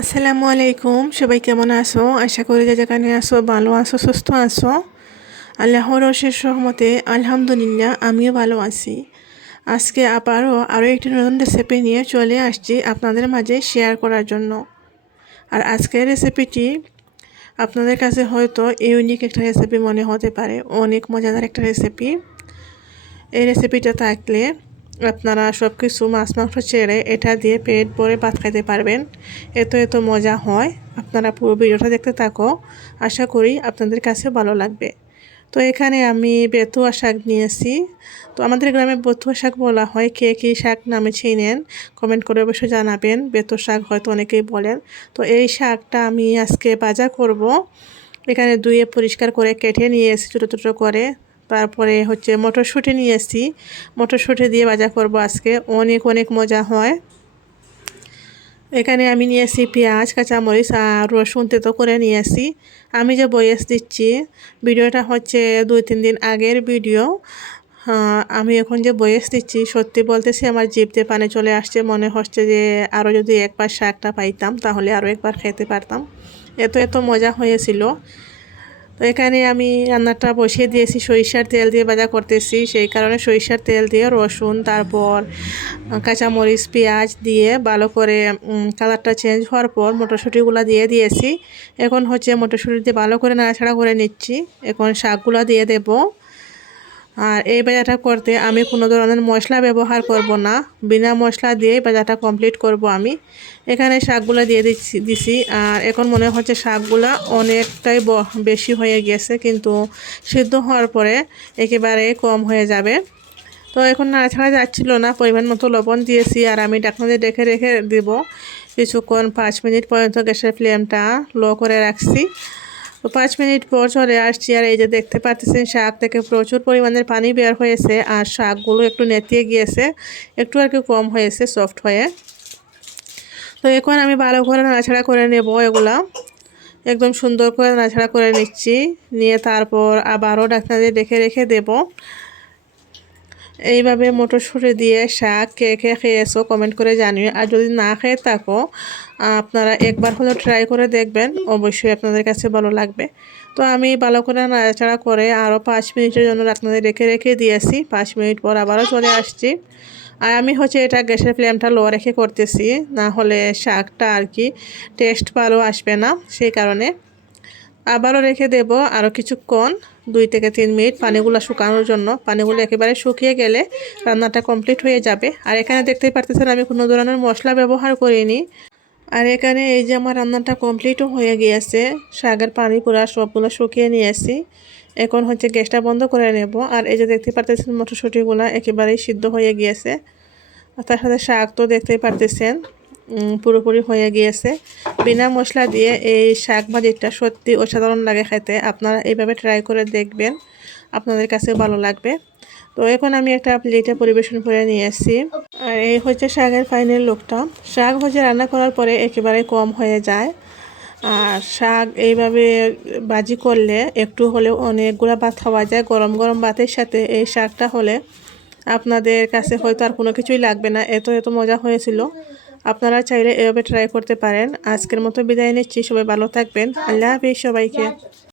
আসসালামু আলাইকুম। সবাই কেমন আছো? আশা করি যে যেখানে আসো ভালো আছো, সুস্থ আছো। আল্লাহর অশেষ সহমতে আলহামদুলিল্লাহ আমিও ভালো আছি। আজকে আবারও আরও একটি নতুন রেসিপি নিয়ে চলে আসছি আপনাদের মাঝে শেয়ার করার জন্য। আর আজকের রেসিপিটি আপনাদের কাছে হয়তো ইউনিক একটা রেসিপি মনে হতে পারে, অনেক মজাদার একটা রেসিপি এই রেসিপিটা থাকলে আপনারা সব কিছু মাছ, মাংস ছেড়ে এটা দিয়ে পেট ভরে ভাত খাইতে পারবেন। এত এত মজা হয়। আপনারা পুরো ভিডিওটা দেখতে থাকো। আশা করি আপনাদের কাছে ভালো লাগবে। তো এখানে আমি বেতুয়া শাক নিয়েছি। তো আমাদের গ্রামে বেতুয়া শাক বলা হয়। কে কী শাক নামে চিনেন? কমেন্ট করে অবশ্যই জানাবেন। বেতুয়া শাক হয়তো অনেকেই বলেন। তো এই শাকটা আমি আজকে বাজা করব। এখানে ধুয়ে পরিষ্কার করে কেটে নিয়ে এসেছি ছোটো ছোটো করে। তারপরে হচ্ছে মটরশুঁটি নিয়ে এসেছি। মটরশুঁটি দিয়ে ভাজা করব আজকে। অনেক অনেক মজা হয়। এখানে আমি নিয়েছি পেঁয়াজ, কাঁচামরিচ আর রসুন তেতো করে নিয়েছি আমি যে বয়েস দিচ্ছি, ভিডিওটা হচ্ছে দুই, তিন দিন আগের ভিডিও। আমি এখন যে বয়েস দিচ্ছি, সত্যি বলতেছি আমার জিভতে পানে চলে আসছে। মনে হচ্ছে যে আরও যদি একবার শাকটা পাইতাম, তাহলে আরও একবার খেতে পারতাম। এত এত মজা হয়েছিল। তো এখানে আমি রান্নাটা বসিয়ে দিয়েছি। সরিষার তেল দিয়ে ভাজা করতেছি। সেই কারণে সরিষার তেল দিয়ে রসুন, তারপর কাঁচামরিচ, পেঁয়াজ দিয়ে ভালো করে কালারটা চেঞ্জ হওয়ার পর মটরশুঁটিগুলো দিয়ে দিয়েছি। এখন হচ্ছে মটরশুঁটি দিয়ে ভালো করে নাড়াছাড়া করে নিচ্ছি। এখন শাকগুলো দিয়ে দেবো। আর এই বাজাটা করতে আমি কোনো ধরনের মশলা ব্যবহার করব না। বিনা মশলা দিয়ে বাজাটা কমপ্লিট করব আমি। এখানে শাকগুলো দিয়ে দিচ্ছি, দিছি। আর এখন মনে হচ্ছে শাকগুলো অনেকটাই বেশি হয়ে গেছে, কিন্তু সিদ্ধ হওয়ার পরে একেবারে কম হয়ে যাবে। তো এখন নাড়াছাড়া যাচ্ছিল না, পরিমাণ মতো লবণ দিয়েছি আর আমি ডাকনাতে ডেকে রেখে দেবো। কিছুক্ষণ পাঁচ মিনিট পর্যন্ত গ্যাসের ফ্লেমটা লো করে রাখছি। তো পাঁচ মিনিট পর চলে আসছি আর এই যে দেখতে পাচ্ছেন শাক থেকে প্রচুর পরিমাণের পানি বের হয়েছে আর শাকগুলো একটু নেতিয়ে গিয়েছে, একটু আর কি কম হয়েছে সফট হয়ে। তো এখন আমি ভালো করে নাড়াছাড়া করে নেব এগুলা। একদম সুন্দর করে নাড়াছাড়া করে নিচ্ছি, নিয়ে তারপর আবারও ডাক্তারদের রেখে রেখে দেব। এইভাবে মটরশুঁটি দিয়ে শাক কে কে খেয়েছো কমেন্ট করে জানিও। আর যদি না খেয়ে থাকো, আপনারা একবার হলেও ট্রাই করে দেখবেন, অবশ্যই আপনাদের কাছে ভালো লাগবে। তো আমি ভালো করে নাড়াচাড়া করে আরও পাঁচ মিনিটের জন্য আপনাদের রেখে রেখে দিয়েছি। পাঁচ মিনিট পর আবারও চলে আসছি। আর আমি হচ্ছে এটা গ্যাসের ফ্লেমটা লো রেখে করতেছি, না হলে শাকটা আর কি টেস্ট ভালো আসবে না, সেই কারণে। আবারও রেখে দেব আরও কিছুক্ষণ, দুই থেকে তিন মিনিট পানিগুলো শুকানোর জন্য। পানিগুলো একেবারে শুকিয়ে গেলে রান্নাটা কমপ্লিট হয়ে যাবে। আর এখানে দেখতেই পারতেছেন, আমি কোনো ধরনের মশলা ব্যবহার করিনি। আর এখানে এই যে আমার রান্নাটা কমপ্লিটও হয়ে গিয়েছে, শাকের পানি পুরা সবগুলো শুকিয়ে নিয়েছি। এখন হচ্ছে গ্যাসটা বন্ধ করে নেব। আর এই যে দেখতে পারতেছেন, মটরশুঁটিগুলো একেবারেই সিদ্ধ হয়ে গিয়েছে। আর তার সাথে শাক তো দেখতেই পারতেছেন। পুরোপুরি হয়ে গিয়েছে। বিনা মশলা দিয়ে এই শাক ভাজিটা সত্যি অসাধারণ লাগে খেতে। আপনারা এইভাবে ট্রাই করে দেখবেন। আপনাদের কাছে ভালো লাগবে। তো এখন আমি একটা প্লেটে পরিবেশন করে নিয়ে আসছি আর এই হচ্ছে শাকের ফাইনাল লোকটা শাক হচ্ছে রান্না করার পরে একেবারে কম হয়ে যায়। আর শাক এইভাবে বাজি করলে একটু হলেও অনেকগুলো ভাত খাওয়া যায়। গরম গরম ভাতের সাথে এই শাকটা হলে আপনাদের কাছে হয়তো আর কোনো কিছুই লাগবে না। এত এত মজা হয়েছিল। আপনারা চাইলে এভাবে ট্রাই করতে পারেন। আজকের মতো বিদায় নিচ্ছি। সবাই ভালো থাকবেন। আল্লাহ হাফিজ সবাইকে।